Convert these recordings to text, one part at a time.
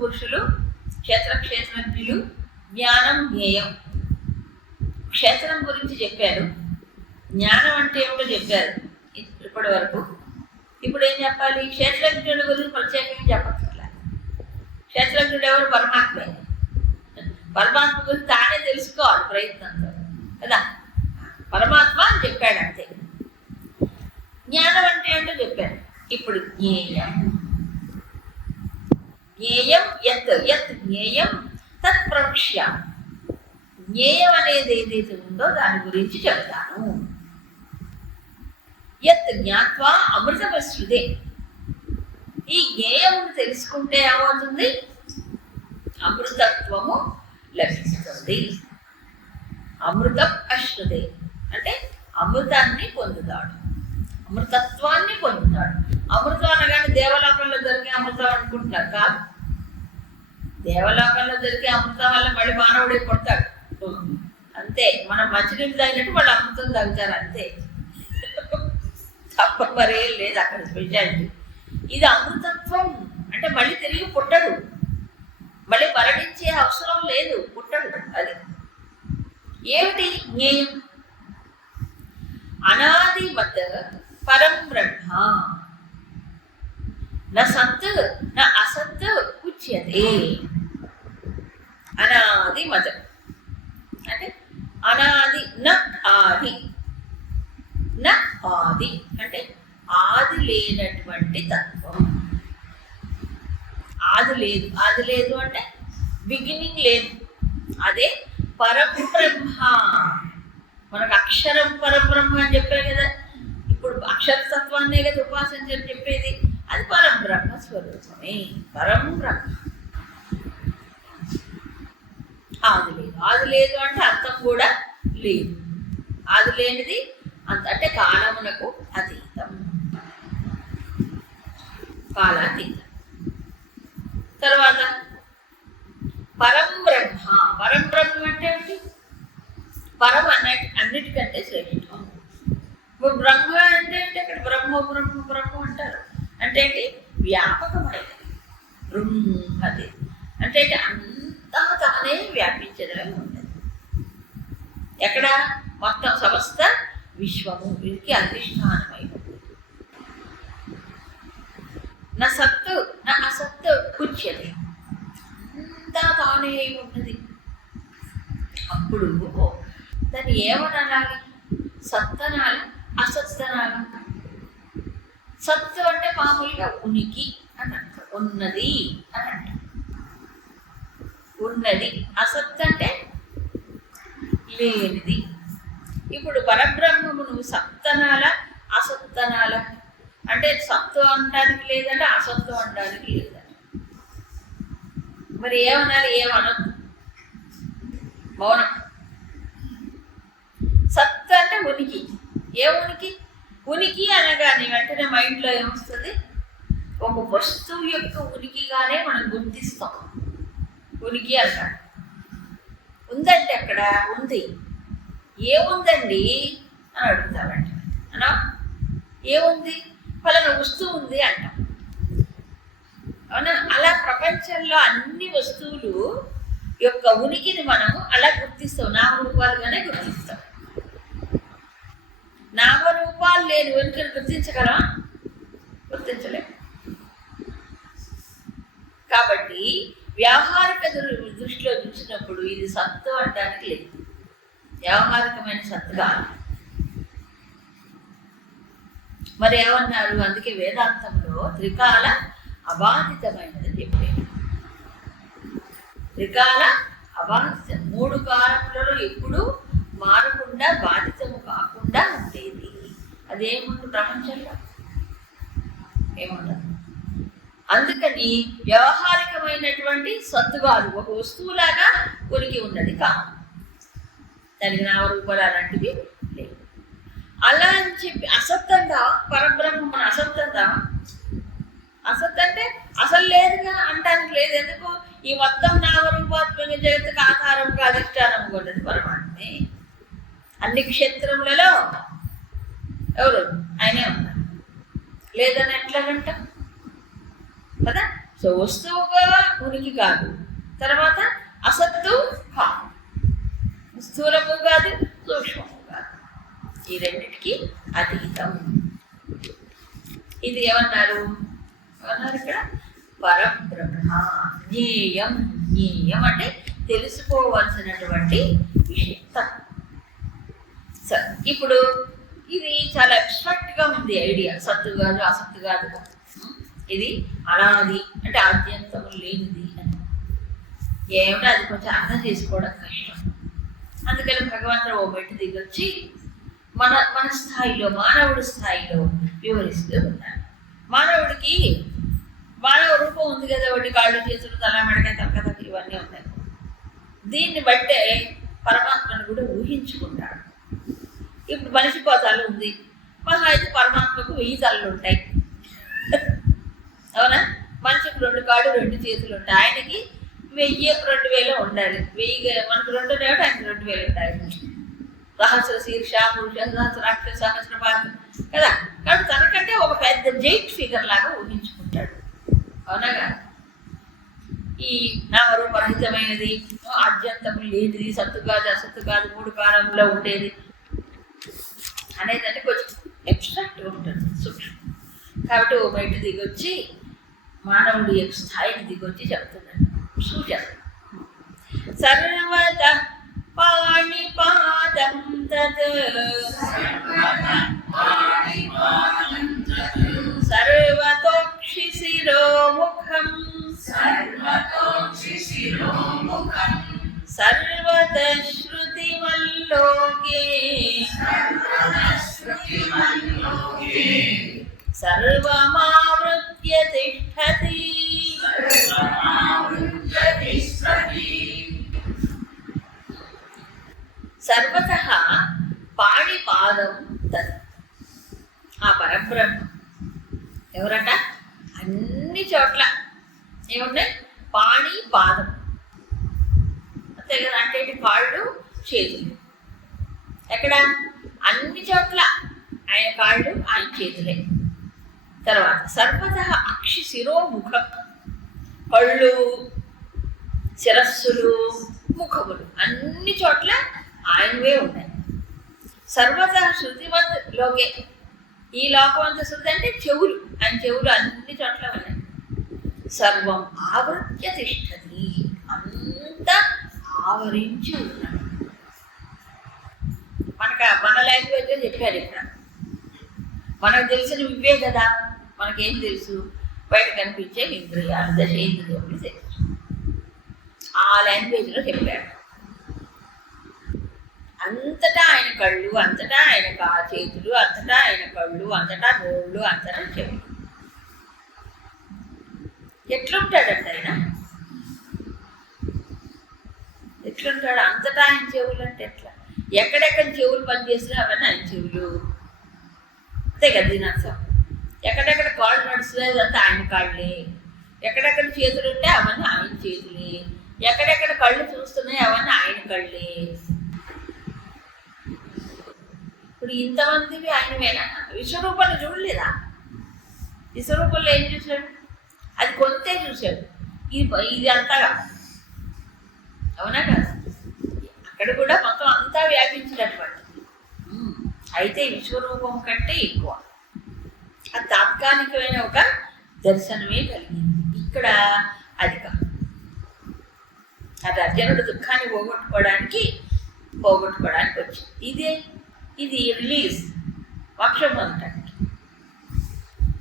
పురుషులు క్షేత్ర క్షేత్రజ్ఞులు జ్ఞానం జ్ఞేయం క్షేత్రం గురించి చెప్పారు జ్ఞానం అంటే ఏమిటో చెప్పారు ఇప్పటి వరకు. ఇప్పుడు ఏం చెప్పాలి? క్షేత్రజ్ఞుడి గురించి ప్రత్యేకంగా చెప్పక్కర్లే క్షేత్రజ్ఞుడు ఎవరు? పరమాత్మే. పరమాత్మ గురించి తానే తెలుసుకోవాలి ప్రయత్నంతో. కదా? పరమాత్మ అని చెప్పాడు అంతే. జ్ఞానం అంటే ఏంటో చెప్పాను ఇప్పుడు జ్ఞేయం జ్ఞేయం ఎత్ ఎత్ జ్ఞేయం తత్ ప్రవక్ష్య జ్ఞేయం అనేది ఏదైతే ఉందో దాని గురించి చెప్తాను. యత్ జ్ఞాత్వా అమృతమశ్రుదే ఈ జ్ఞేయం తెలుసుకుంటే ఏమవుతుంది? అమృతత్వము లభిస్తుంది. అమృతం అశ్రుదే అంటే అమృతాన్ని పొందుతాడు. అమృతత్వాన్ని పొందుతాడు. అమృతం అనగానే దేవలోకంలో దొరికే అమృతం అనుకుంటున్నారు కాదు దేవలోకంలో దొరికే అమృతం వల్ల మళ్ళీ మానవుడే కొడతాడు అంతే మనం మంచినీళ్ళు తాగినట్టు వాళ్ళు అమృతం తాగుతారు అంతే. తప్ప మరేం లేదు అక్కడ స్పెషాలిటీ. ఇది అమృతత్వం. అంటే మళ్ళీ తిరిగి పుట్టడు. మళ్ళీ మరణించే అవసరం లేదు పుట్టడు అది. ఏమిటి జ్ఞేయం? అనాదిమత్ పరం బ్రహ్మ. నా సత్ న అసత్ ఉచ్యతే అనాది మత అంటే అనాది న ఆది న ఆది అంటే ఆది లేనటువంటి తత్వం ఆది లేదు ఆది లేదు అంటే బిగినింగ్ లేదు అదే పరబ్రహ్మ మనకు అక్షరం పరబ్రహ్మ అని చెప్పారు కదా ఇప్పుడు అక్షరతత్వాన్నే కదా ఉపాసన అని చెప్పేది అది పరబ్రహ్మ స్వరూపమే పరంబ్రహ్మ అది లేదు. అది లేదు అంటే అర్థం కూడా లేదు. అది లేనిది అంత అంటే కాలమునకు అతీతం. కాలాతీతం. తర్వాత పరం బ్రహ్మ. పరం బ్రహ్మ అంటే ఏంటి పరం అన్నటి అన్నిటికంటే శ్రేష్టం. ఇప్పుడు బ్రహ్మ అంటే ఏంటి? అక్కడ బ్రహ్మ బ్రహ్మ బ్రహ్మ అంటారు. అంటే ఏంటి వ్యాపకమైనది. బ్రహ్మది అంటే ఏంటి అంతా తానే వ్యాపించడమే ఉండదు ఎక్కడ? మొత్తం సమస్త విశ్వము. వీరికి అధిష్టానమై నా సత్తు నా అసత్తు కూర్చొని అంతా తానే అయి ఉన్నది అప్పుడు దాన్ని ఏమనాలి? సత్తనాలు? అసత్తనాలు? సత్తు అంటే మామూలుగా ఉనికి అని ఉన్నది అని అంటారు ఉన్నది. అసత్ అంటే లేనిది. ఇప్పుడు పరబ్రహ్మము నువ్వు సత్తనాల అసత్తనాల అంటే సత్తు అనడానికి లేదంటే అసత్తు అనడానికి లేదంట. మరి ఏమనాలి? ఏమనొద్దు? మౌనం. సత్ అంటే ఉనికి. ఏ ఉనికి? ఉనికి అనగానే వెంటనే మైండ్లో ఏమొస్తుంది? ఒక వస్తువు యొక్క ఉనికిగానే మనం గుర్తిస్తాం. ఉనికి అంటాడు ఉందంటే అక్కడ ఉంది. ఏముందండి అని అడుగుతామంట. అనా ఏముంది ఫలానా వస్తువు ఉంది అంటాం. అవునా? అలా ప్రపంచంలో అన్ని వస్తువులు యొక్క ఉనికిని మనము అలా గుర్తిస్తాం. నామరూపాలుగానే గుర్తిస్తాం. నామరూపాలు లేని వెనుకను గుర్తించగలవా? గుర్తించలేము కాబట్టి వ్యావహారిక దృష్టిలో చూసినప్పుడు ఇది సత్తు అనడానికి లేదు. వ్యావహారికమైన సత్తు కాదు. మరి ఏమన్నారు? అందుకే వేదాంతంలో త్రికాల అబాధితమైనది చెప్పారు. త్రికాల అబాధిత మూడు కాలములలో ఎప్పుడు మారకుండా బాధితము కాకుండా ఉండేది అదేముంది ప్రపంచంలో? ఏముండదు. అందుకని వ్యవహారికమైనటువంటి సత్తుగాలు ఒక వస్తువులాగా ఉనికి ఉన్నది కాదు. దానికి నామరూపాలు అలాంటివి లేవు. అలా అని చెప్పి అసత్తంగా మన అసత్తంగా అసత్ అంటే అసలు లేదుగా అంటానికి లేదు. ఎందుకు? ఈ మొత్తం నామరూపాత్మక జగత్తుకు ఆధారంగా అధిష్టానం కొన్నది పరమాత్మే. అన్ని క్షేత్రములలో ఎవరు? ఆయనే ఉన్నారు లేదని ఎట్లాగంట కదా? సో వస్తువుగా ఉనికి కాదు. తర్వాత అసత్తు కాదు. స్థూలము కాదు సూక్ష్మము కాదు. ఈ రెండింటికి అతీతం. ఇది ఏమన్నారు? ఏమన్నారు ఇక్కడ? పరబ్రహ్మ జ్ఞేయం జ్ఞేయం అంటే తెలుసుకోవాల్సినటువంటి విషయం. తత్వం. ఇప్పుడు ఇది చాలా abstract గా ఉంది ఐడియా సత్తు కాదు అసత్తు కాదు ఇది అనాది అంటే ఆద్యంతము లేనిది అని. ఏమిటో? అది కొంచెం అర్థం చేసుకోవడం కష్టం. అందుకని భగవంతుడు ఓ బయట దిగొచ్చి మన మన స్థాయిలో మానవుడి స్థాయిలో వివరిస్తూ ఉన్నాడు మానవుడికి మానవ రూపం ఉంది కదా ఒకటి కాళ్ళు చేతులు తల మెడకాయ తలకథ ఇవన్నీ ఉన్నాయి. దీన్ని బట్టే పరమాత్మను కూడా ఊహించుకుంటాడు. ఇప్పుడు మనిషి కోతాలు ఉంది. మనం అయితే పరమాత్మకు వెయ్యి తలలు ఉంటాయి. అవునా? మనిషికి రెండు కాళ్ళు రెండు చేతులు ఉంటాయి. ఆయనకి వెయ్యి రెండు వేలు ఉండాలి. వెయ్యి మనకు రెండు ఉండేవాటి ఆయనకి రెండు వేలు ఉండాలి సహస్ర శీర్ష పురుష సహస్రాక్ష సహస్రపాద కదా? కాబట్టి తనకంటే ఒక పెద్ద జైట్ ఫిగర్ లాగా ఊహించుకుంటాడు. అవునాగా ఈ నామరూపరహితమైనది అత్యంతము లేనిది సత్తు కాదు అసత్తు కాదు మూడు కాలంలో ఉండేది. అనేది అంటే కొంచెం ఎక్స్ట్రాక్ట్ ఉంటుంది. సూక్ష్మం కాబట్టి ఓ బయట దిగొచ్చి మానవుడి యొక్క స్థాయికి దిగొచ్చి చెప్తున్నాడు. సూచన. సర్వత పాణిపాదం తత్. సర్వతోక్షి శిరోముఖం. సర్వత శృతిమల్లోకే సర్వమావృత్య తిష్టతి. సర్వత పాణిపాదం తత్ ఆ పరబ్రహ్మ. ఎవరట? అన్ని చోట్ల. ఏమున్నాయి పాణి తెలియదు అంటే ఏంటి? కాళ్ళు చేతులు. ఎక్కడ? అన్ని చోట్ల ఆయన కాళ్ళు ఆయన చేతులే. తర్వాత సర్వత అక్షి శిరోముఖం. కళ్ళు శిరస్సులు ముఖములు అన్ని చోట్ల ఆయనవే ఉన్నాయి. సర్వత శృతివత్ లోకే ఈ లోకం అంత శృతి అంటే చెవులు. ఆయన చెవులు అన్ని చోట్ల ఉన్నాయి. సర్వం ఆవృత్య తిష్టది అంతా ఆవరించి ఉన్నాడు మనకు మన లాంగ్వేజ్లో చెప్పారు ఇక్కడ. మనకు తెలిసిన ఇవే కదా మనకేం తెలుసు? బయట కనిపించే ఇంద్రియాలు దశ ఇంద్రియాలు తెలుసు ఆ లాంగ్వేజ్లో చెప్పాడు. అంతటా ఆయన కళ్ళు అంతటా ఆయన కా చేతులు అంతటా ఆయన కళ్ళు అంతటా నోళ్ళు అంతటా చెవులు. ఎట్లుంటాడంట ఆయన? ఎట్లుంటాడు అంతటా ఆయన చెవులు అంటే ఎట్లా? ఎక్కడెక్కడ చెవులు పనిచేసినా అవన్నీ ఆయన చెవులు. అంతే కదా దీని అర్థం? ఎక్కడెక్కడ కాళ్ళు నడుస్తున్నాయి అంతా ఆయన కాళ్ళే. ఎక్కడెక్కడ చేతులు ఉంటే అవన్నీ ఆయన చేతులే. ఎక్కడెక్కడ కళ్ళు చూస్తున్నాయి అవన్నీ ఆయన కళ్ళే. ఇప్పుడు ఇంతమందివి ఆయనవేనా? విశ్వరూపాన్ని చూడలేదా? విశ్వరూపంలో ఏం చూశాడు? అది కొంతే చూశాడు. ఇది ఇది అంతగా. అవునా కదా? అక్కడ కూడా మొత్తం అంతా వ్యాపించినటువంటి అయితే విశ్వరూపం కంటే ఎక్కువ. ఆ తాత్కాలికమైన ఒక దర్శనమే కలిగింది. ఇక్కడ అది కాదు. అది అర్జునుడు దుఃఖాన్ని పోగొట్టుకోవడానికి పోగొట్టుకోవడానికి వచ్చింది. ఇదే ఇది రిలీజ్ మోక్షం పొందటానికి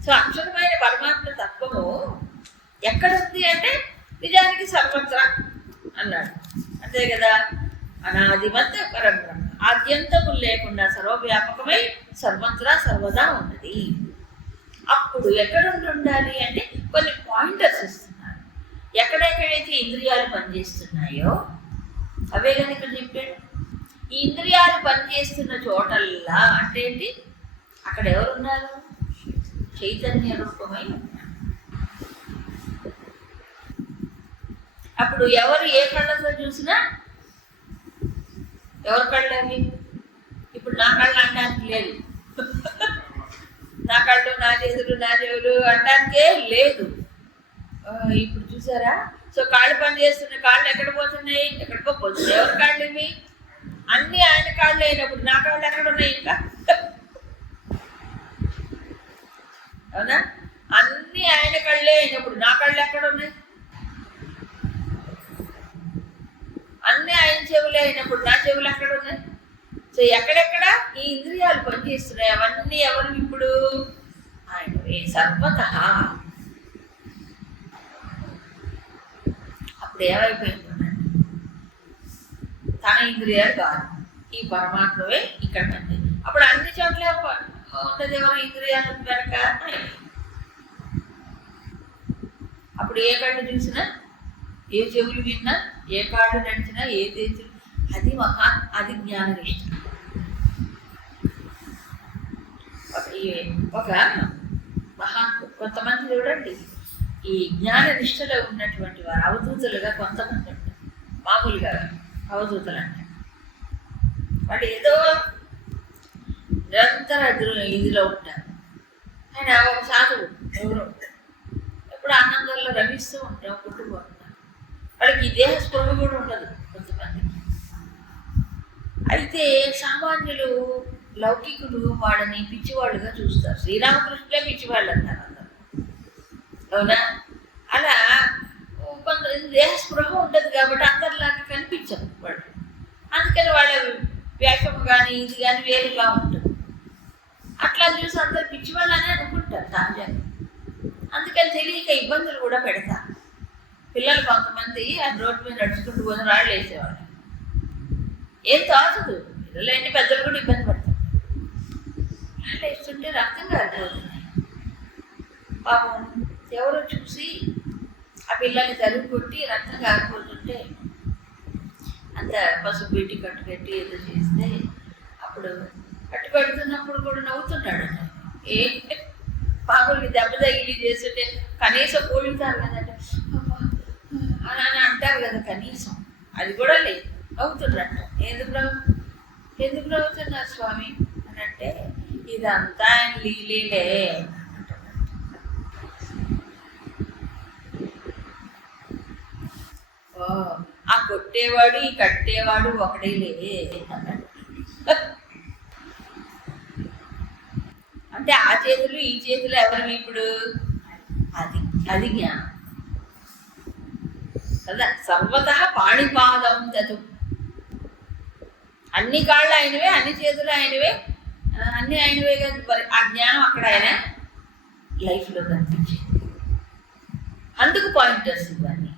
సో అక్షరమైన పరమాత్మ తత్వము ఎక్కడుంది అంటే నిజానికి సర్వత్రా అన్నాడు. అంతే కదా? అనాదిమత్ పరబ్రహ్మ. ఆద్యంతము లేకుండా సర్వవ్యాపకమై సర్వత్రా సర్వదా ఉన్నది. అప్పుడు ఎక్కడ ఉండాలి అంటే కొన్ని పాయింటర్స్ ఇస్తున్నారు. ఎక్కడెక్కడైతే ఇంద్రియాలు పనిచేస్తున్నాయో అవే కానీ ఇక్కడ చెప్పాడు. ఈ ఇంద్రియాలు పనిచేస్తున్న చోటల్లా అంటే ఏంటి? అక్కడ ఎవరున్నారు? చైతన్య రూపమై ఉన్నారు అప్పుడు ఎవరు ఏ కళ్ళతో చూసినా ఎవరి కళ్ళు అవి? ఇప్పుడు నా కళ్ళు అనడానికి లేదు. నా కళ్ళు నా చేతులు నా చెవులు అనడానికే లేదు. ఇప్పుడు చూసారా? సో కాళ్ళు పని చేస్తున్న కాళ్ళు ఎక్కడ పోతున్నాయి? ఎక్కడికో పోతున్నాయి. ఎవరి కాళ్ళు ఇవి? అన్ని ఆయన కాళ్ళు అయినప్పుడు నా కాళ్ళు ఎక్కడ ఉన్నాయి ఇంకా? అవునా? అన్ని ఆయన కళ్ళే అయినప్పుడు నా కళ్ళు ఎక్కడ ఉన్నాయి? అన్నీ ఆయన చెవులే అయినప్పుడు నా చెవులు ఎక్కడ ఉన్నాయి? సో ఎక్కడెక్కడ? ఈ ఇంద్రియాలు పనిచేస్తున్నాయి. అవన్నీ ఎవరు ఇప్పుడు? ఆయనవే సర్వత. అప్పుడు ఏమైపోయింది? తన ఇంద్రియాలు కాదు. ఈ పరమాత్మవే ఇక్కడ ఉంది అప్పుడు అన్ని చోట్ల ప- ఉన్నది ఎవరు? ఇంద్రియాలు వెనక? అప్పుడు ఏ కళ్ళు చూసినా? ఏ చెవులు విన్నా ఏ కాళ్ళు నడిచినా ఏ దేశం అది మహా అది జ్ఞాననిష్ట ఒక ఈ- ఒక మహా కొంతమంది చూడండి ఈ జ్ఞాన నిష్టలో ఉన్నటువంటి వారు అవధూతులుగా కొంతమంది ఉంటారు. మామూలుగా అవధూతలు అంటే వాళ్ళు ఏదో నిరంతర ఇదిలో- ఉంటారు. ఆయన ఒక సాధువు ఎవరు ఉంటారు. ఎప్పుడు ఆనందంలో రమిస్తూ ఉంటాం కుటుంబం వాళ్ళకి ఈ దేహ స్పృహ కూడా ఉండదు కొంతమంది. అయితే సామాన్యులు లౌకికులు వాళ్ళని పిచ్చివాళ్ళుగా చూస్తారు. శ్రీరామకృష్ణులే పిచ్చివాళ్ళు అంటారు అందరూ. అవునా? అలా కొంత దేహ స్పృహ ఉండదు కాబట్టి అందరిలాగా కనిపించరు వాళ్ళు. అందుకని వాళ్ళ వేషం కానీ ఇది కానీ వేరుగా ఉంటుంది అట్లా చూసి అందరు పిచ్చివాళ్ళని అనుకుంటారు సహజంగా అందుకని తెలియక ఇబ్బందులు కూడా పెడతారు. పిల్లలు కొంతమంది ఆ రోడ్డు మీద నడుచుకుంటూ పోయిన రాళ్ళు వేసేవాళ్ళు. ఏం తోచదు ఎన్ని పెద్దలు కూడా ఇబ్బంది పడతారు. రాళ్ళు వేస్తుంటే రక్తం కారిపోతుంది. పాపం ఎవరో చూసి ఆ పిల్లల్ని తరుగు కొట్టి రక్తం కారిపోతుంటే అంత పసుపు పెట్టి కట్టు కట్టి ఏదో చేస్తే అప్పుడు కట్టు పెడుతున్నప్పుడు కూడా నవ్వుతున్నాడు. ఏ పాపలకి దెబ్బ తగిలి చేస్తుంటే కనీసం పోలుతారు కదంటే అని అని అంటారు కదా కనీసం. అది కూడా లేదు అవుతుండ్రంట. ఎందుకు ఎందుకు అవుతున్నారు స్వామి? అని అంటే ఇదంతా ఆయన లీలేలే ఓ, ఆ కొట్టేవాడు ఈ కట్టేవాడు ఒకడేలే అన్నాడు అంటే ఆ చేతులు ఈ చేతులు ఎవరు ఇప్పుడు? అది అది జ్ఞానం. కదా? సర్వత పాణిపాదం తదు అన్ని కాళ్ళు ఆయనవే అన్ని చేతులు ఆయనవే అన్ని ఆయనవే కదా మరి. ఆ జ్ఞానం అక్కడ ఆయన లైఫ్లో కనిపించింది. అందుకు పాయింటర్స్ ఇవన్నీ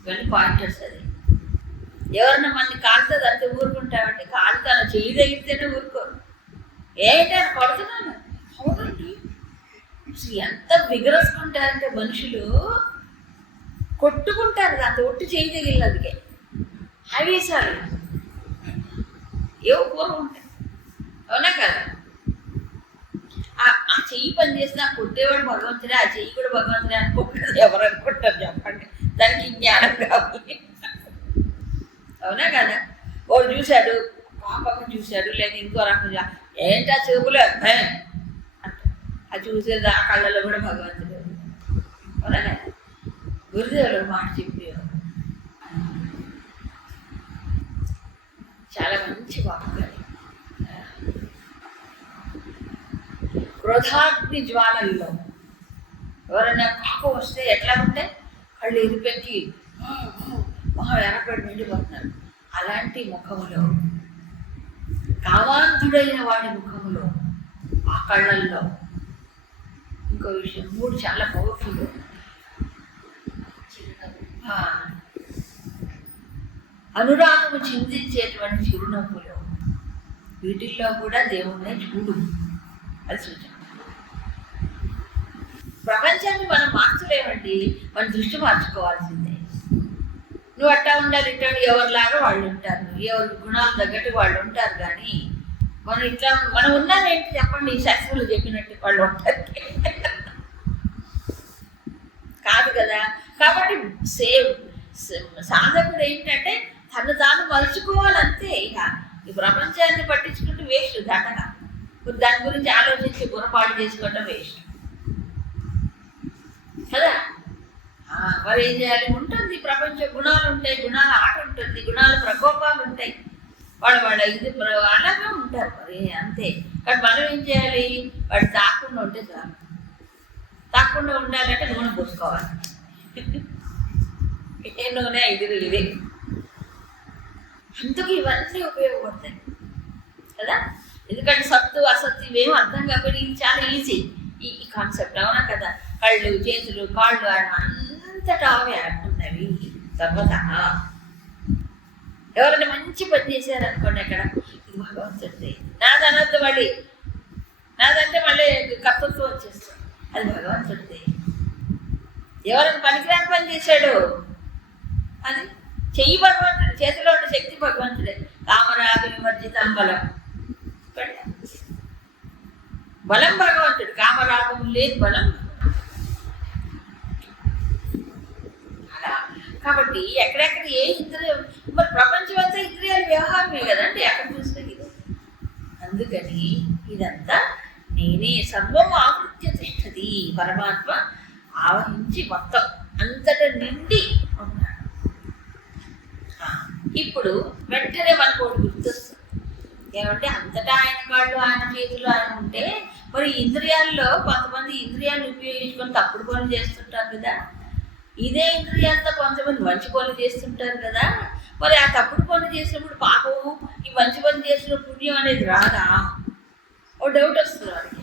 ఇవన్నీ పాయింటర్స్ అది. ఎవరన్నా మనల్ని కాలుతుంది అంతే ఊరుకుంటామంటే కాలుతాను చెల్లి తగిలితేనే ఊరుకోరు. ఏంటి అని కొడుతున్నాను అవునండి. అసలు ఎంత విగరసుకుంటారంటే మనుషులు. కొట్టుకుంటారు అంత ఒట్టి చేయి తగిలినదికే సరే ఏవో పూర్వం ఉంటాయి అవునా కదా? ఆ- ఆ చెయ్యి పని చేసిన కొట్టేవాడు భగవంతుడే ఆ చెయ్యి కూడా భగవంతుడే అనుకుంటారు ఎవరు అనుకుంటారు చెప్పండి. దానికి జ్ఞానం కావాలి. అవునా కదా? వాడు చూశాడు పాపకు చూశాడు లేదా ఇంకో రకం చూ- ఏంటి ఆ చూపులు ఏ? చూసేది ఆ కళ్ళలో కూడా భగవంతుడు. అవునా కదా? గురుదేవులు మాట చెప్పేవారు చాలా మంచి వాక్యం క్రోధాగ్ని జ్వాలల్లో ఎవరైనా కోపం వస్తే ఎట్లా ఉంటే కళ్ళు ఎరిపెక్కి మొహం ఎర్రపడి నిండిపోతున్నారు అలాంటి ముఖములో కామాంతుడైన వాడి ముఖములో ఆ కళ్ళల్లో ఇంకో విషయం మూడు చాలా పవర్ఫుల్ అనురాగము చిందించేటువంటి చిరునవ్వులు. వీటిల్లో కూడా దేవుణ్ణి చూడు అది సూచన. ప్రపంచాన్ని మనం మార్చలేమండి. మన దృష్టి మార్చుకోవాల్సిందే. నువ్వు అట్టా ఉండాలి ఇట్టా ఎవరిలాగా వాళ్ళు ఉంటారు. ఎవరి గుణాలు తగ్గట్టు వాళ్ళు ఉంటారు కానీ మనం ఇట్లా మనం ఉన్నారేంటి చెప్పండి? శాస్త్రులు చెప్పినట్టు వాళ్ళు ఉంటారు. కాదు కదా. కాబట్టి సేవ్ సాధకుడు ఏంటంటే తను తాను మలుచుకోవాలంతే ఇక. ఈ ప్రపంచాన్ని పట్టించుకుంటూ వేస్ట్ దండగా ఇప్పుడు దాని గురించి ఆలోచించి గుణపాటు చేసుకోవటం వేస్ట్ కదా? మరి ఏం చేయాలి? ఉంటుంది ప్రపంచ గుణాలు ఉంటాయి గుణాల ఆట ఉంటుంది గుణాల ప్రకోపాలు ఉంటాయి. వాడు వాళ్ళ ఇది అలాగే ఉంటారు మరి అంతే. కానీ మనం ఏం చేయాలి? వాడు తాకుండా ఉంటే చాలు. తాకుండా ఉండాలంటే నూనె పోసుకోవాలి. ఏ నూనె ఐదు ఇవే అందుకు ఇవన్నీ ఉపయోగపడతాయి. కదా? ఎందుకంటే సత్తు అసత్తు ఇవేం అర్థం కాబట్టి ఇది చాలా ఈజీ ఈ కాన్సెప్ట్ అవునా కదా? కళ్ళు చేతులు కాళ్ళు అంతటా అవి ఉన్నవి సర్వత ఎవరైనా మంచి పని చేశారనుకోండి అక్కడ ఇది భగవంతుడిది. నాదనద్దు మళ్ళీ. నాదంటే మళ్ళీ కర్తృత్వం వచ్చేస్తుంది. అది భగవంతుడిది. ఎవరైనా పనికిరాని పని చేశాడు. అది చెయ్యి భగవంతుడు చేతిలో ఉన్న శక్తి భగవంతుడే. కామరాగ విమర్జితం బలం. బలం భగవంతుడు కామరాగం లేదు బలం. అలా. కాబట్టి ఎక్కడెక్కడ ఏ ఇంద్రియం మరి ప్రపంచం అంతా ఇంద్రియాల వ్యవహారమే కదండి ఎక్కడ చూసినా ఇది. అందుకని ఇదంతా నేనే సర్వం ఆవృత్య తిష్టది పరమాత్మ ఆవహించి మొత్తం అంతట నిండి ఇప్పుడు వెంటనే మనకు ఒకటి గుర్తొస్తుంది. ఏమంటే అంతటా ఆయన కాళ్ళు ఆయన చేతులు ఆయన ఉంటే మరి ఇంద్రియాల్లో కొంతమంది ఇంద్రియాలు ఉపయోగించుకొని తప్పుడు పనులు చేస్తుంటారు కదా. ఇదే ఇంద్రియాలతో కొంతమంది మంచి పనులు చేస్తుంటారు కదా. మరి ఆ తప్పుడు పనులు చేసినప్పుడు పాపము ఈ మంచి పని చేసిన పుణ్యం అనేది రాదా? ఓ డౌట్ వస్తుంది వాడికి.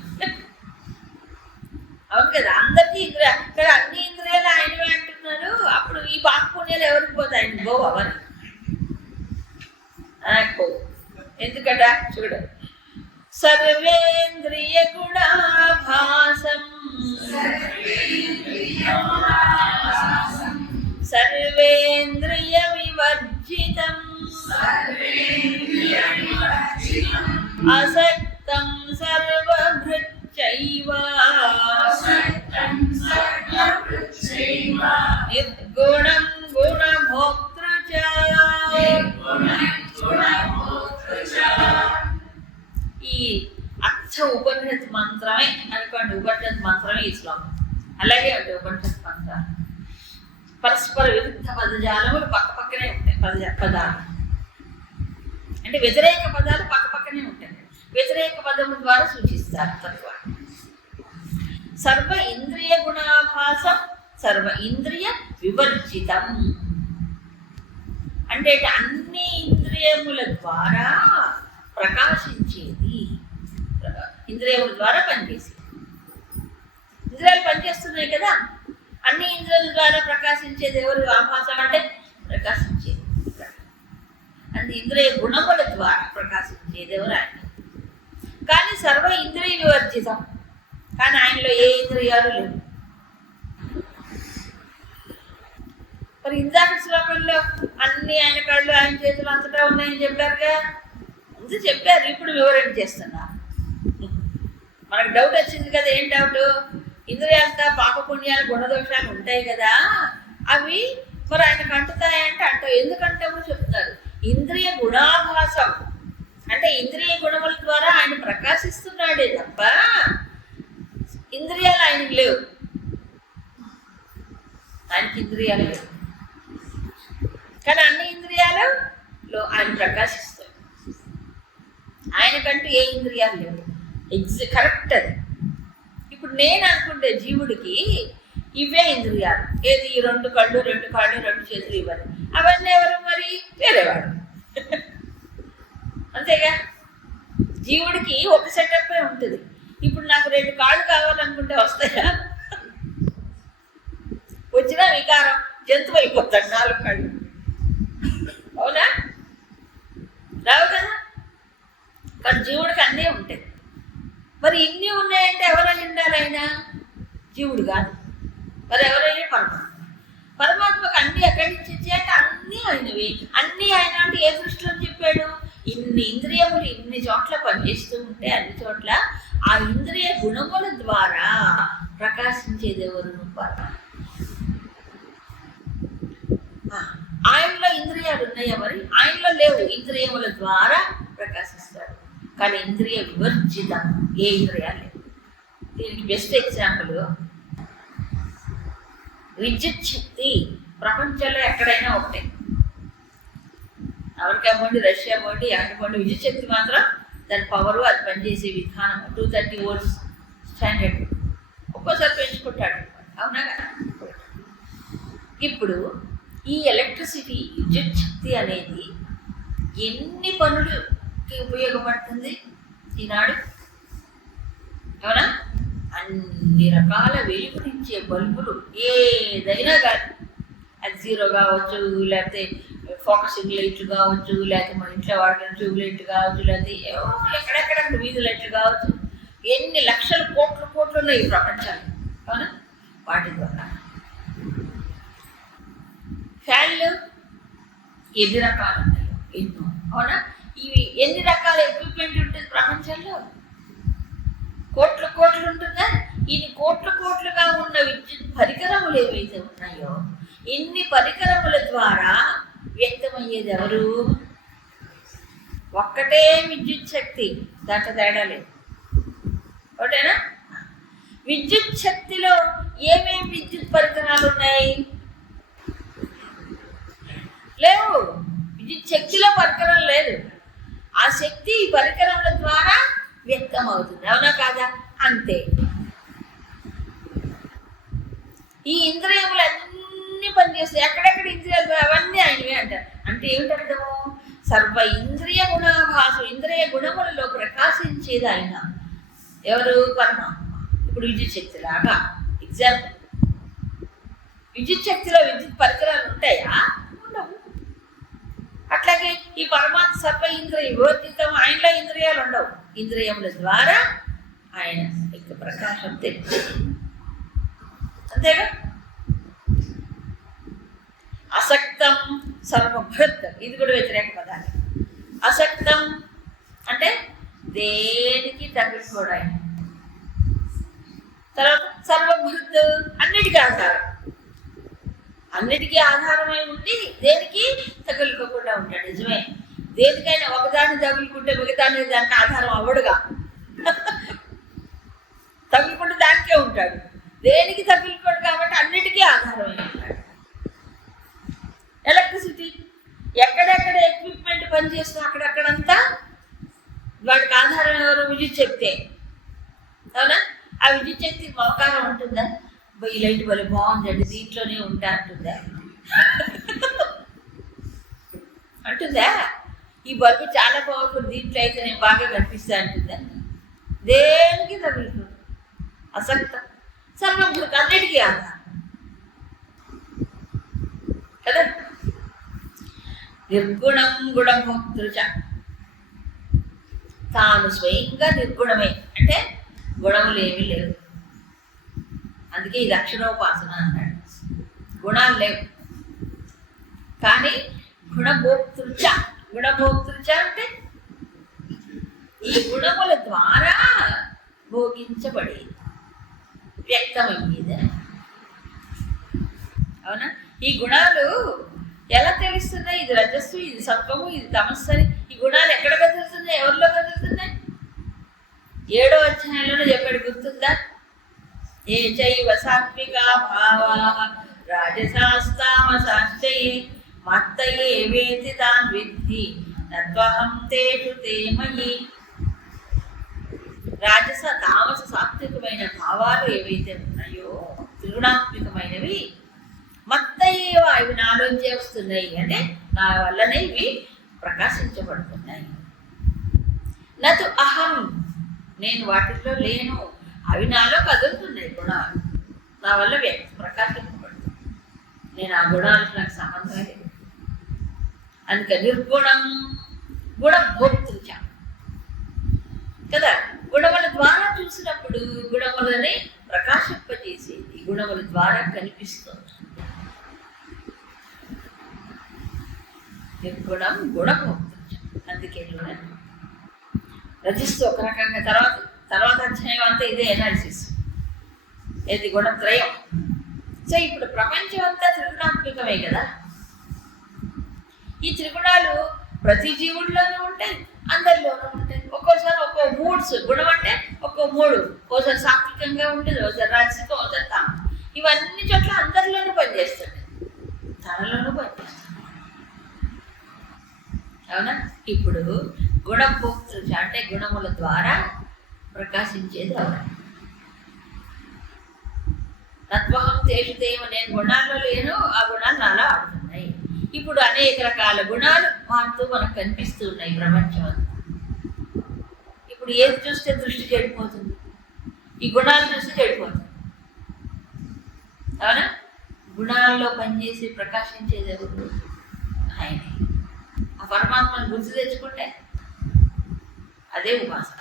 అవును కదా అందరికీ ఇంద్రియ అన్ని ఇంద్రియాలు ఆయనవే అంటున్నారు. అప్పుడు ఈ పాప పుణ్యాలు ఎవరికి పోతాయి? ఆయన గో అవని పో ఎందుకట? చూడు. సర్వేంద్రియ గుణాభాసం. సర్వేంద్రియ వివర్జితం. అసక్తం సర్వభృచ్చైవ. నిర్గుణం గుణభోక్తృ ఈ అచ్చ ఉపనిషత్ మంత్రమే అనుకోండి ఉపనిషత్ మంత్రమే ఈ శ్లోకం. అలాగే అంటే ఉపనిషత్ మంత్రాలు. పరస్పర విరుద్ధ పదజాలములు పక్క పక్కనే ఉంటాయి పద పదాలు. అంటే వ్యతిరేక పదాలు పక్క పక్కనే ఉంటాయి. వ్యతిరేక పదము ద్వారా సూచిస్తారు తత్వ సర్వ ఇంద్రియ గుణాభాసం సర్వ ఇంద్రియ వివర్జితం. అంటే అన్ని ఇంద్రియముల ద్వారా ప్రకాశించేది. ఇంద్రియముల ద్వారా పనిచేసేది. ఇంద్రియాలు పనిచేస్తున్నాయి కదా. అన్ని ఇంద్రియాల ద్వారా ప్రకాశించేది ఎవరు? ఆభాసం అంటే ప్రకాశించేది. అన్ని ఇంద్రియ గుణముల ద్వారా ప్రకాశించేది ఎవరు? ఆయన. కానీ సర్వ ఇంద్రియ వివర్జితం కానీ ఆయనలో ఏ ఇంద్రియాలు లేవు. మరి ఇందాక శ్లోకంలో అన్ని ఆయన కళ్ళు ఆయన చేతులు అంతటా ఉన్నాయని చెప్పారుగా? ముందు చెప్పారు ఇప్పుడు వివరణ చేస్తున్నా. మనకు డౌట్ వచ్చింది కదా ఏం డౌట్ ఇంద్రియాలతో పాపపుణ్యాలు గుణదోషాలు ఉంటాయి కదా అవి మరి ఆయనకు అంటుతాయంటే అంటావు. ఎందుకంటావు చెప్తున్నారు ఇంద్రియ గుణాభాసం అంటే ఇంద్రియ గుణముల ద్వారా ఆయన ప్రకాశిస్తున్నాడే తప్ప ఇంద్రియాలు ఆయనకు లేవు. ఆయనకి ఇంద్రియాలు లేవు. కానీ అన్ని ఇంద్రియాలలో ఆయన ప్రకాశిస్తాయి ఆయనకంటూ ఏ ఇంద్రియాలు లేవు. ఎగ్జ కరెక్ట్ అది. ఇప్పుడు నేను అనుకుంటే జీవుడికి ఇవే ఇంద్రియాలు. ఏది? ఈ రెండు కళ్ళు రెండు కాళ్ళు రెండు చేతులు ఇవ్వాలి అవన్నీ ఎవరు? మరి వేరేవాడు అంతేగా? జీవుడికి ఒక సెటప్ ఉంటుంది. ఇప్పుడు నాకు రెండు కాళ్ళు కావాలనుకుంటే వస్తాయా? వచ్చినా వికారం. జంతువు అయిపోతాడు నాలుగు కాళ్ళు. అవునా? రావు కదా? కానీ జీవుడికి అన్నీ ఉంటాయి. మరి ఇన్ని ఉన్నాయంటే ఎవరై ఉండాలి ఆయన? జీవుడు కాదు. మరి ఎవరైనా పరమాత్మ? పరమాత్మకు అన్ని ఎక్కడి నుంచి వచ్చాయంటే అన్నీ ఆయనవి. అన్నీ ఆయన అంటే ఏ దృష్టిలో చెప్పాడు? ఇన్ని ఇంద్రియములు ఇన్ని చోట్ల పనిచేస్తూ ఉంటే అన్ని చోట్ల ఆ ఇంద్రియ గుణముల ద్వారా ప్రకాశించేది ఎవరు? పరమాత్మ ఆ, ఆయనలో ఇంద్రియాలు ఉన్నాయా మరి? ఆయనలో లేవు. ఇంద్రియముల ద్వారా ప్రకాశిస్తాడు కానీ ఇంద్రియ వివర్జిత ఏ ఇంద్రియాలు లేవు. దీనికి బెస్ట్ ఎగ్జాంపుల్ విద్యుత్ శక్తి ప్రపంచంలో ఎక్కడైనా ఒకటే. అమెరికా పోండి రష్యా పోండి ఎక్కడ పోండి విద్యుత్ శక్తి మాత్రం దాని పవరు అది పనిచేసే విధానం టూ థర్టీ వోల్ట్స్ స్టాండర్డ్ ఒక్కోసారి పెంచుకుంటాడు. అవునా కదా? ఇప్పుడు ఈ ఎలక్ట్రిసిటీ విద్యుత్ శక్తి అనేది ఎన్ని పనులకి ఉపయోగపడుతుంది? ఈనాడు అవునా అన్ని రకాల వెలుగునిచ్చే బల్బులు ఏదైనా కానీ అది జీరో కావచ్చు లేకపోతే ఫోకసింగ్ లైట్లు కావచ్చు లేకపోతే మన ఇంట్లో వాడిన ట్యూబ్ లైట్ కావచ్చు లేకపోతే ఎక్కడెక్కడ వీధి లైట్లు కావచ్చు. ఎన్ని లక్షల కోట్ల కోట్లు ఉన్నాయి ఈ ప్రపంచంలో అవునా? వాటి ద్వారా. ఫ్యాన్లు ఎన్ని రకాలు ఉన్నాయో ఎన్నో. అవునా? ఇవి ఎన్ని రకాల ఎక్విప్మెంట్ ఉంటుంది ప్రపంచంలో? కోట్ల కోట్లు ఉంటుందా? ఇన్ని కోట్ల కోట్లుగా ఉన్న విద్యుత్ పరికరములు ఏవైతే ఉన్నాయో ఇన్ని పరికరముల ద్వారా వ్యక్తమయ్యేది ఎవరు? ఒక్కటే విద్యుత్ శక్తి. దాంట్లో తేడా లేదు. ఒకటేనా విద్యుత్ శక్తిలో ఏమేమి విద్యుత్ పరికరాలు ఉన్నాయి? లేవు. విద్యుత్ శక్తిలో పరికరం లేదు. ఆ శక్తి ఈ పరికరముల ద్వారా వ్యక్తం అవుతుంది అవునా కాదా? అంతే. ఈ ఇంద్రియములు అన్ని పనిచేస్తాయి. ఎక్కడెక్కడ ఇంద్రియాలు అవన్నీ ఆయనవే అంటారు. అంటే ఏమిటర్థము సర్వ ఇంద్రియ గుణాభాసు ఇంద్రియ గుణములలో ప్రకాశించేది ఆయన. ఎవరు? పరమాత్మ. ఇప్పుడు విద్యుత్ శక్తి లాగా. ఎగ్జాంపుల్ విద్యుత్ శక్తిలో విద్యుత్ పరికరాలు ఉంటాయా? అట్లాగే ఈ పరమాత్మ సర్వ ఇంద్రియ వివర్జితం ఆయనలో ఇంద్రియాలు ఉండవు. ఇంద్రియముల ద్వారా ఆయన యొక్క ప్రకాశం తెలుసు అంతేగా అసక్తం సర్వభృత్. ఇది కూడా వ్యతిరేక పదాలు అసక్తం అంటే దేనికి తగ్గిపోడు ఆయన. తర్వాత సర్వభృత్ అన్నిటికీ అంటారు. అన్నిటికీ ఆధారమై ఉండి దేనికి తగులుకోకుండా ఉంటాడు నిజమే. దేనికైనా ఒకదాన్ని తగులుకుంటే మిగతానే దానికి ఆధారం అవ్వడుగా. తగులుకుంటే దానికే ఉంటాడు. దేనికి తగులుకోడు కాబట్టి అన్నిటికీ ఆధారమై ఉంటాడు. ఎలక్ట్రిసిటీ ఎక్కడెక్కడ ఎక్విప్మెంట్ పనిచేస్తున్నా అక్కడక్కడంతా వాటికి ఆధారం ఎవరు విద్యుత్ శక్తే అవునా? ఆ విద్యుత్ చేస్తే అవకాశం ఉంటుందా? ఈ లైట్ బాగుందండి దీంట్లోనే ఉంటా అంటుందా? అంటుందా? ఈ బల్బు చాలా పవర్ఫుల్ దీంట్లో అయితే నేను బాగా కనిపిస్తా అంటుందా? దేనికి తగులుతుంది అసక్త. సర్వభూత అన్నిటికీ ఆధారం కదా? నిర్గుణం గుణభోక్తృచ తాను స్వయంగా నిర్గుణమే. అంటే గుణములు ఏమీ లేవు. అందుకే ఇది అక్షరోపాసన అన్నాడు గుణాలు లేవు. కానీ గుణభోక్తృచ. గుణభోక్తృచ అంటే ఈ గుణముల ద్వారా భోగించబడేది వ్యక్తమయ్యేది అవునా? ఈ గుణాలు ఎలా తెలుస్తున్నాయి? ఇది రజస్సు ఇది సత్వము ఇది తమస్సు అని. ఈ గుణాలు ఎక్కడ కదులుతున్నాయి ఎవరిలో కదులుతున్నాయి ఏడో అధ్యాయంలోనే చెప్పాడు గుర్తుందా? ఏ చైవ సాత్వికా భావా రాజసాస్తామసాశ్చయే మత్తయే వేతి తాన్ విద్ధి నత్వహం తేషు తే మయి రాజస తామస సాత్వికమైన భావాలు ఏవైతే ఉన్నాయో త్రిగుణాత్మికమైనవి మత్తయ్యేవో అవి నాలోంచే వస్తున్నాయి అంటే నా వల్లనే ఇవి ప్రకాశించబడుతున్నాయి. నతు అహం నేను వాటిల్లో లేను. అవి నాలో కదులుతున్నాయి గుణాలు నా వల్ల వ్యక్తి ప్రకాశించబడుతుంది నేను ఆ గుణాలకు నాకు సంబంధం లేదు. అందుకే నిర్గుణం గుణభోక్తృచ కదా? గుణముల ద్వారా చూసినప్పుడు గుణములని ప్రకాశింపజేసేది గుణముల ద్వారా కనిపిస్తుంది. నిర్గుణం గుణముక్తి అందుకే రచిస్తూ ఒక రకంగా తర్వాత తర్వాత అధ్యాయం అంతా ఇదే ఎనాలిసిస్ ఏది గుణత్రయం సో ఇప్పుడు ప్రపంచం అంతా త్రిగుణాత్మకమే కదా? ఈ త్రిగుణాలు ప్రతి జీవుల్లోనూ ఉంటాయి అందరిలోనూ ఉంటాయి. ఒక్కోసారి ఒక్కో మూడ్స్ గుణం అంటే ఒక్కో మూడు. ఒకసారి సాత్వికంగా ఉంటుంది ఒకసారి రాజసికం ఒకసారి తాము. ఇవన్నీ చోట్ల అందరిలోనూ పనిచేస్తుంది తనలోనూ పనిచేస్తుంది అవునా? ఇప్పుడు గుణభోక్తృ అంటే గుణముల ద్వారా ప్రకాశించేది ఎవరు తత్వహం తేషు నేను గుణాల్లో లేను ఆ గుణాలు నాలా ఆడుతున్నాయి. ఇప్పుడు అనేక రకాల గుణాలు మారుతూ మనకు కనిపిస్తూ ఉన్నాయి ప్రపంచం అంతా. ఇప్పుడు ఏది చూస్తే దృష్టి చెడిపోతుంది ఈ గుణాలు చూస్తే చెడిపోతుంది అవునా? గుణాల్లో పనిచేసి ప్రకాశించేది ఎవరు? ఆయన. ఆ పరమాత్మను గుర్తు తెచ్చుకుంటే అదే ఉపాసన.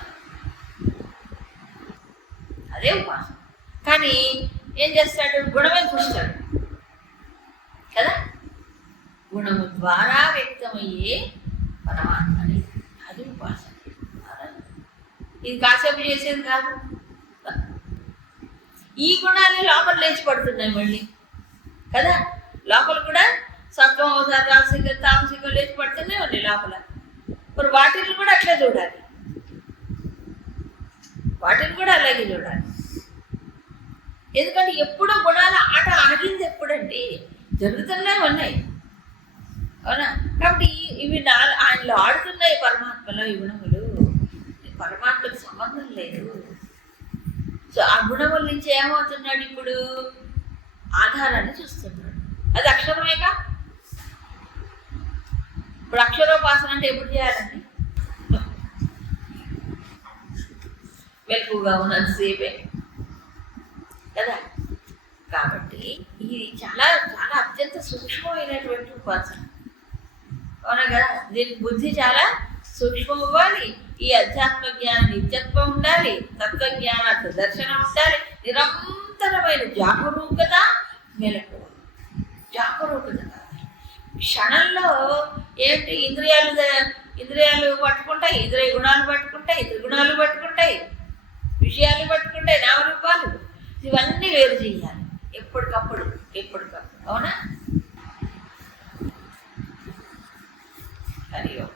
అదే ఉపాసన కానీ ఏం చేస్తాడు? గుణమే చూస్తాడు కదా? గుణము ద్వారా వ్యక్తమయ్యే పరమాత్మని. అది ఉపాసన ఇది కాసేపు చేసేది కాదు. ఈ గుణాలే లోపల లేచి పడుతున్నాయి మళ్ళీ. కదా? లోపల కూడా సత్వం ఒకసారి రాసిక తామసిక లేచి పడుతున్నాయి మళ్ళీ లోపల. మరి వాటిని కూడా అట్లే చూడాలి. వాటిని కూడా అలాగే చూడాలి. ఎందుకంటే ఎప్పుడో గుణాల ఆట ఆగింది ఎప్పుడంటే జరుగుతూనే ఉన్నాయి. అవునా? కాబట్టి ఇవి నా ఆయనలో ఆడుతున్నాయి పరమాత్మలో ఈ గుణములు. ఈ పరమాత్మకు సంబంధం లేదు. సో ఆ గుణముల నుంచి ఏమవుతున్నాడు ఇప్పుడు? ఆధారాన్ని చూస్తున్నాడు. అది అక్షరమేగా? ఇప్పుడు అక్షరోపాసన అంటే ఎప్పుడు చేయాలండి? మెలకుగా ఉన్నంతసేపే కదా కాబట్టి ఇది చాలా చాలా అత్యంత సూక్ష్మమైనటువంటి ఉపాసన అవునా కదా దీని బుద్ధి చాలా సూక్ష్మం అవ్వాలి ఈ అధ్యాత్మ జ్ఞాన నిత్యత్వం ఉండాలి తత్వజ్ఞానార్థ దర్శనం ఉండాలి నిరంతరమైన జాగరూకత మెలకువ జాగరూకత క్షణంలో ఏంటి ఇంద్రియాలు ఇంద్రియాలు పట్టుకుంటాయి ఇంద్రియ గుణాలు పట్టుకుంటాయి త్రిగుణాలు పట్టుకుంటాయి విషయాలు పట్టుకుంటే నామరూపాలు ఇవన్నీ వేరు చేయాలి. ఎప్పటికప్పుడు ఎప్పటికప్పుడు. అవునా? హరి ఓ.